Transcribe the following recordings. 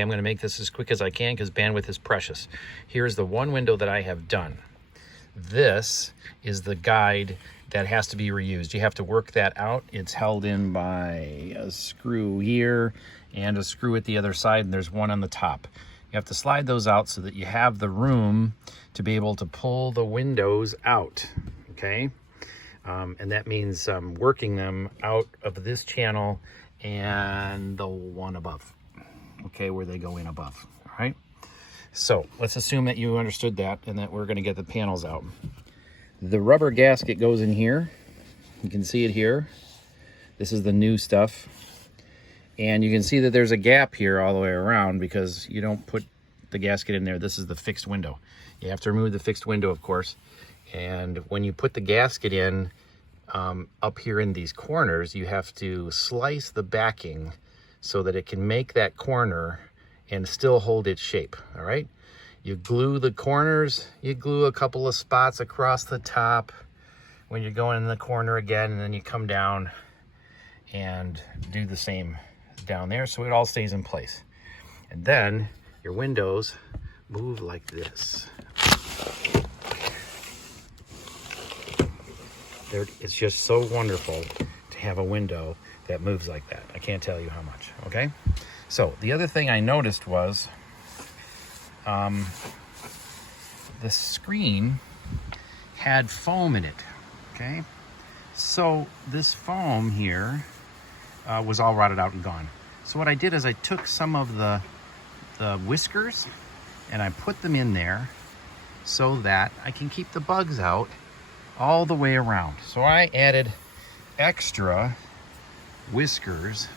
I'm going to make this as quick as I can because bandwidth is precious. Here's the one window that I have done. This is the guide that has to be reused. You have to work that out. It's held in by a screw here and a screw at the other side, and there's one on the top. You have to slide those out so that you have the room to be able to pull the windows out, okay? And that means working them out of this channel and the one above, okay, where they go in above, all right? So let's assume that you understood that and that we're gonna get the panels out. The rubber gasket goes in here. You can see it here. This is the new stuff. And you can see that there's a gap here all the way around because you don't put the gasket in there. This is the fixed window. You have to remove the fixed window, of course. And when you put the gasket in up here in these corners, you have to slice the backing so that it can make that corner and still hold its shape, all right? You glue the corners, you glue a couple of spots across the top when you're going in the corner again, and then you come down and do the same down there so it all stays in place. And then your windows move like this. It's just so wonderful to have a window that moves like that. I can't tell you how much, okay? So the other thing I noticed was the screen had foam in it, okay? So this foam here was all rotted out and gone. So what I did is I took some of the whiskers and I put them in there so that I can keep the bugs out all the way around. So I added extra whiskers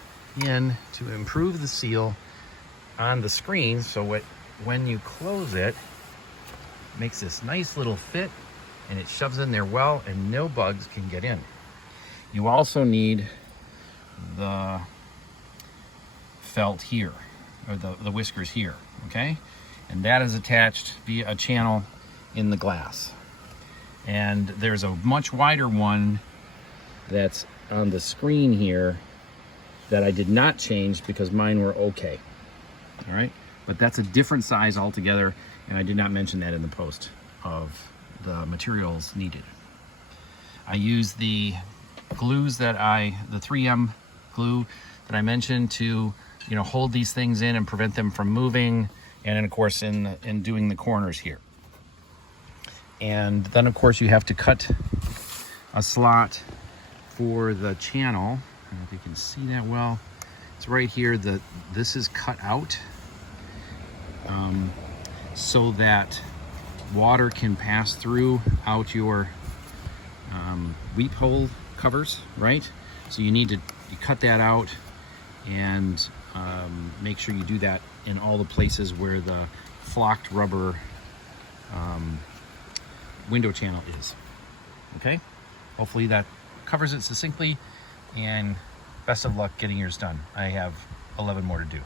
in to improve the seal on the screen so when you close it, makes this nice little fit and it shoves in there well and no bugs can get in. You also need the felt here, or the whiskers here, okay? And that is attached via a channel in the glass. And there's a much wider one that's on the screen here that I did not change because mine were okay, all right? But that's a different size altogether, and I did not mention that in the post of the materials needed. I use the glues the 3M glue that I mentioned to, hold these things in and prevent them from moving, and then of course in doing the corners here. And then of course you have to cut a slot for the channel. I don't know if you can see that well. It's right here. This is cut out so that water can pass through out your weep hole covers, right? So you cut that out and make sure you do that in all the places where the flocked rubber window channel is, okay? Hopefully that covers it succinctly, and best of luck getting yours done. I have 11 more to do.